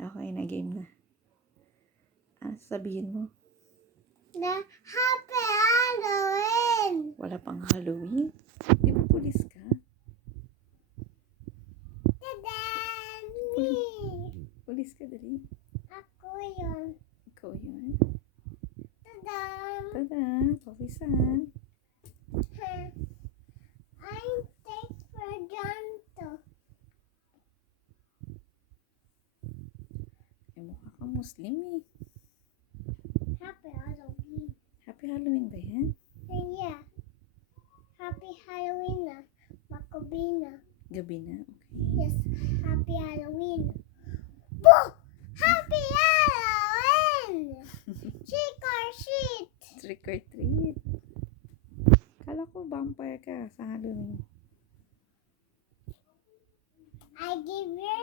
Okay na, game na. Ano sabihin mo? Na Happy Halloween! Wala pang Halloween? Di ba pulis ka? Tadan! Me! Pulis ka dali. Ako yun. Ikaw yun. Tadan! Tada, pawisan. I'm take for ganto. Mukha kang Muslim eh. Happy Halloween. Happy Halloween ba yan? Yeah. Happy Halloween na. Makobina. Gabi na, okay. Yes. Happy Halloween. Boo! Happy Halloween! Trick or treat! Trick or treat. Kala ko vampire ka sa Halloween. I give you